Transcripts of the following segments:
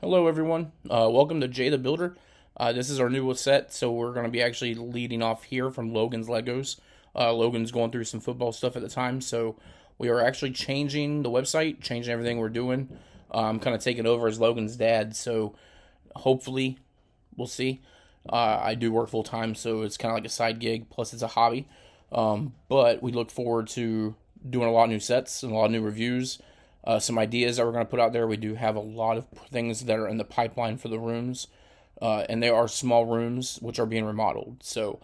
Hello, everyone. Welcome to Jay the Builder. This is our newest set, so we're going to be actually leading off here from Logan's Legos. Logan's going through some football stuff at the time, so we are actually changing the website, changing everything we're doing. I'm kind of taking over as Logan's dad, so hopefully, we'll see. I do work full time, so it's kind of like a side gig, plus it's a hobby. But we look forward to doing a lot of new sets and a lot of new reviews. Some ideas that we're going to put out there. We do have a lot of things that are in the pipeline for the rooms, and they are small rooms which are being remodeled. So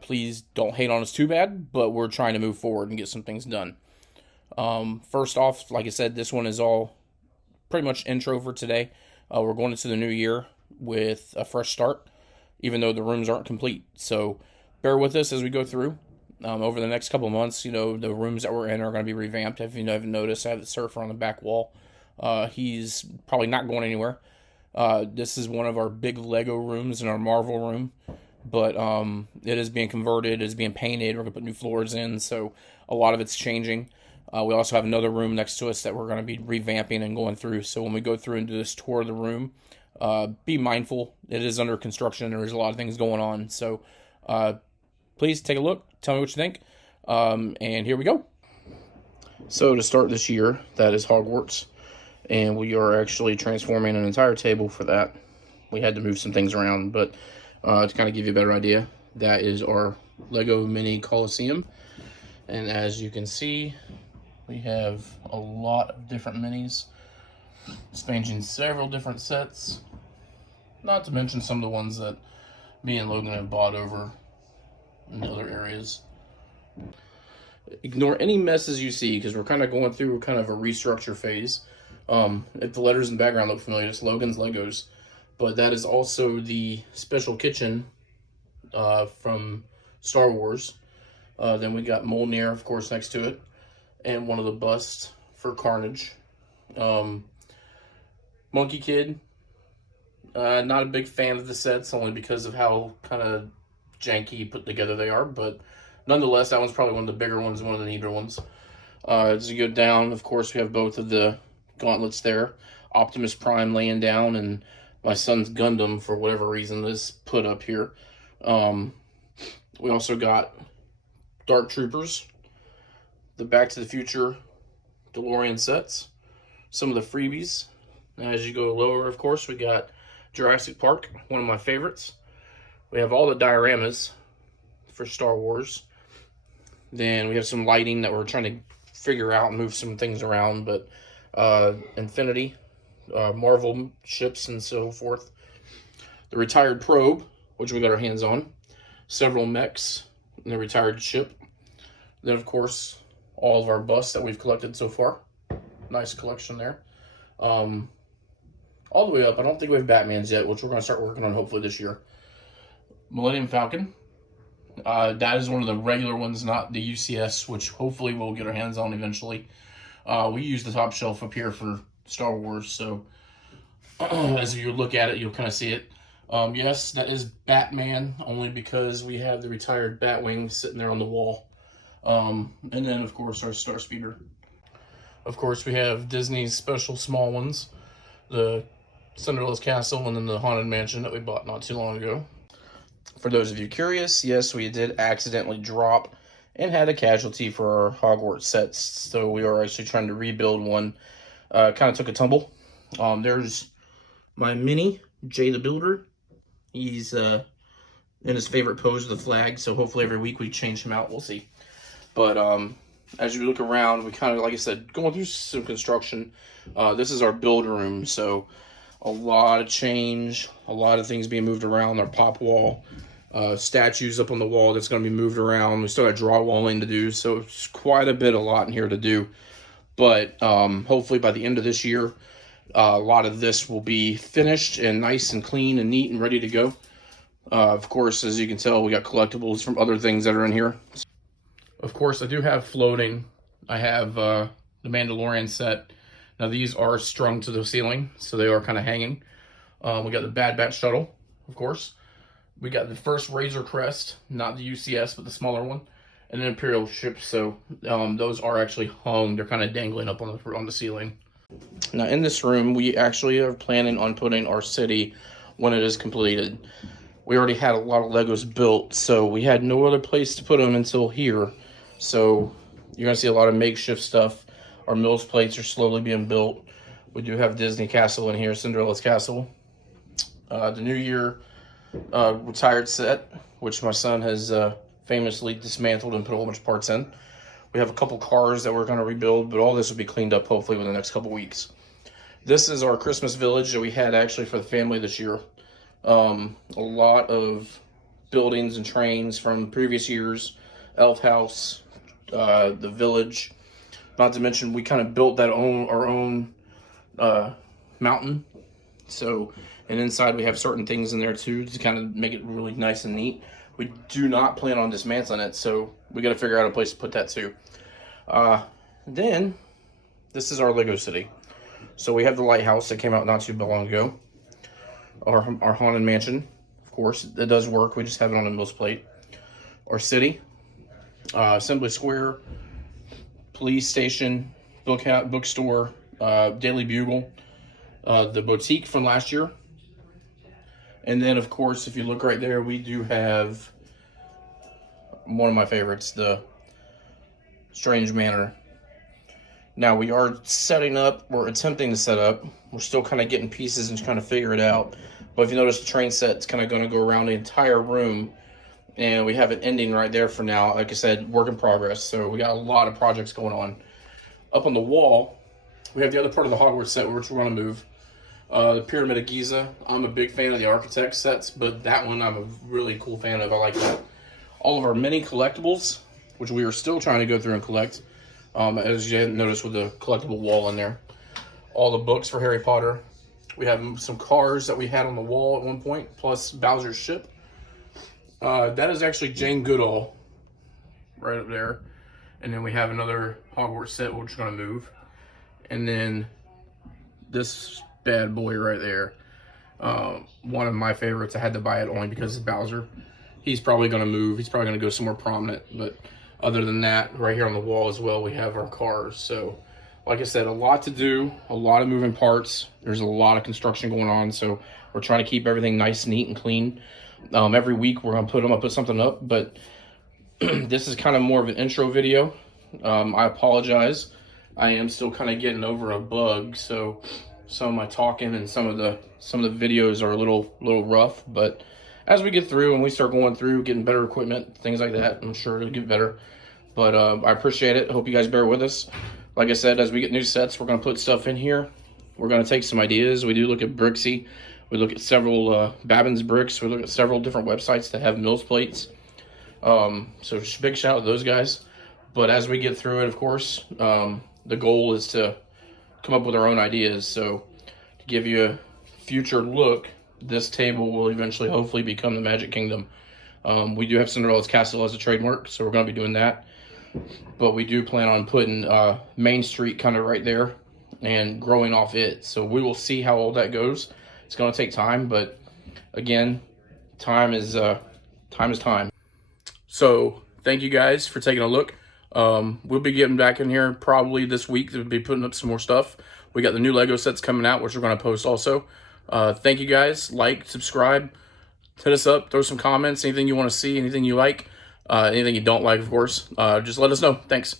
please don't hate on us too bad, but we're trying to move forward and get some things done. First off, like I said, this one is all pretty much intro for today. We're going into the new year with a fresh start, even though the rooms aren't complete. So bear with us as we go through. Over the next couple of months, the rooms that we're in are going to be revamped. If you haven't noticed, I have the surfer on the back wall. He's probably not going anywhere. This is one of our big Lego rooms in our Marvel room, but it is being converted, it is being painted. We're going to put new floors in, so a lot of it's changing. We also have another room next to us that we're going to be revamping and going through. So when we go through and do this tour of the room, be mindful. It is under construction. There's a lot of things going on. So please take a look. Tell me what you think. And here we go. So to start this year, that is Hogwarts. And we are actually transforming an entire table for that. We had to move some things around, but to kind of give you a better idea, that is our Lego Mini Coliseum. And as you can see, we have a lot of different minis, spanning several different sets. Not to mention some of the ones that me and Logan have bought over in other areas. Ignore any messes you see because we're kind of going through kind of a restructure phase. If the letters in the background look familiar, it's Logan's Legos, but that is also the special kitchen from Star Wars. Then we got Mjolnir, of course, next to it, and one of the busts for Carnage. Monkey Kid. Not a big fan of the sets, only because of how kind of janky put together they are, but nonetheless, that one's probably one of the bigger ones and one of the neater ones. As you go down, of course, we have both of the gauntlets there. Optimus Prime laying down, and my son's Gundam, for whatever reason, is put up here. We also got Dark Troopers, the Back to the Future DeLorean sets, some of the freebies. As you go lower, of course, we got Jurassic Park, one of my favorites. We have all the dioramas for Star Wars. Then we have some lighting that we're trying to figure out and move some things around, but Infinity, Marvel ships, and so forth. The retired probe, which we got our hands on. Several mechs and the retired ship. Then, of course, all of our busts that we've collected so far. Nice collection there. All the way up, I don't think we have Batman's yet, which we're going to start working on hopefully this year. Millennium Falcon. That is one of the regular ones, not the UCS, which hopefully we'll get our hands on eventually. We use the top shelf up here for Star Wars, so as you look at it, you'll kind of see it. Yes, that is Batman, only because we have the retired Batwing sitting there on the wall. And then, of course, our Star Speeder. Of course, we have Disney's special small ones, the Cinderella's Castle, and then the Haunted Mansion that we bought not too long ago. For those of you curious, yes, we did accidentally drop and had a casualty for our Hogwarts sets, so we are actually trying to rebuild one. Kind of took a tumble. There's my mini, Jay the Builder. He's in his favorite pose of the flag, so hopefully every week we change him out. We'll see. But as you look around, we kind of, like I said, going through some construction. This is our build room, so a lot of change, a lot of things being moved around. Our pop wall, statues up on the wall that's going to be moved around. We still got drywalling to do, so it's quite a lot in here to do. But hopefully by the end of this year, a lot of this will be finished and nice and clean and neat and ready to go. Of course, as you can tell, we got collectibles from other things that are in here. Of course, I do have floating. I have the Mandalorian set. Now, these are strung to the ceiling, so they are kind of hanging. We got the Bad Batch shuttle, of course. We got the first Razor Crest, not the UCS, but the smaller one. And an Imperial ship, so those are actually hung. They're kind of dangling up on the ceiling. Now in this room, we actually are planning on putting our city when it is completed. We already had a lot of Legos built, so we had no other place to put them until here. So you're gonna see a lot of makeshift stuff. Our Mills plates are slowly being built. We do have Disney Castle in here, Cinderella's Castle. The New Year retired set, which my son has famously dismantled and put a whole bunch of parts in. We have a couple cars that we're going to rebuild, but all this will be cleaned up hopefully within the next couple weeks. This is our Christmas village that we had actually for the family this year. A lot of buildings and trains from previous years, Elf House, the village. Not to mention we kind of built that our own mountain. So, and inside we have certain things in there too to kind of make it really nice and neat. We do not plan on dismantling it, so we got to figure out a place to put that too. Then, this is our Lego City. So we have the lighthouse that came out not too long ago. Our Haunted Mansion, of course, it does work. We just have it on a Mills plate. Our city, Assembly Square, police station, bookstore, Daily Bugle, the boutique from last year. And then, of course, if you look right there, we do have one of my favorites, the Strange Manor. Now, we are setting up, we're attempting to set up. We're still kind of getting pieces and trying to figure it out. But if you notice, the train set's kind of going to go around the entire room. And we have an ending right there for now. Like I said, work in progress. So we got a lot of projects going on. Up on the wall, we have the other part of the Hogwarts set, which we're going to move. The Pyramid of Giza. I'm a big fan of the architect sets, but that one I'm a really cool fan of. I like that. All of our mini collectibles, which we are still trying to go through and collect. As you noticed with the collectible wall in there. All the books for Harry Potter. We have some cars that we had on the wall at one point, plus Bowser's ship. That is actually Jane Goodall, right up there. And then we have another Hogwarts set, which we're going to move. And then this bad boy right there. One of my favorites. I had to buy it only because it's Bowser. He's probably going to move. He's probably going to go somewhere prominent. But other than that, right here on the wall as well, we have our cars. So, like I said, a lot to do. A lot of moving parts. There's a lot of construction going on. So, we're trying to keep everything nice, neat, and clean. Every week, we're going to put something up. But this is kind of more of an intro video. I apologize. I am still kind of getting over a bug. So, some of my talking and some of the videos are a little rough, but as we get through and we start going through, getting better equipment, things like that, I'm sure it'll get better. But I appreciate it. Hope you guys bear with us. Like I said, as we get new sets, we're going to put stuff in here. We're going to take some ideas. We do look at Brixie. We look at several Babbins bricks. We look at several different websites that have Mills plates. So big shout out to those guys. But as we get through it, of course, the goal is to come up with our own ideas. So to give you a future look, this table will eventually hopefully become the Magic Kingdom. We do have Cinderella's Castle as a trademark, so we're going to be doing that. But we do plan on putting Main Street kind of right there and growing off it. So we will see how all that goes. It's going to take time, but again, time is time. So thank you guys for taking a look. We'll be getting back in here probably this week to be putting up some more stuff. We got the new Lego sets coming out, which we're going to post also. Thank you guys. Like, subscribe, hit us up, throw some comments, anything you want to see, anything you like, anything you don't like, of course. Just let us know. Thanks.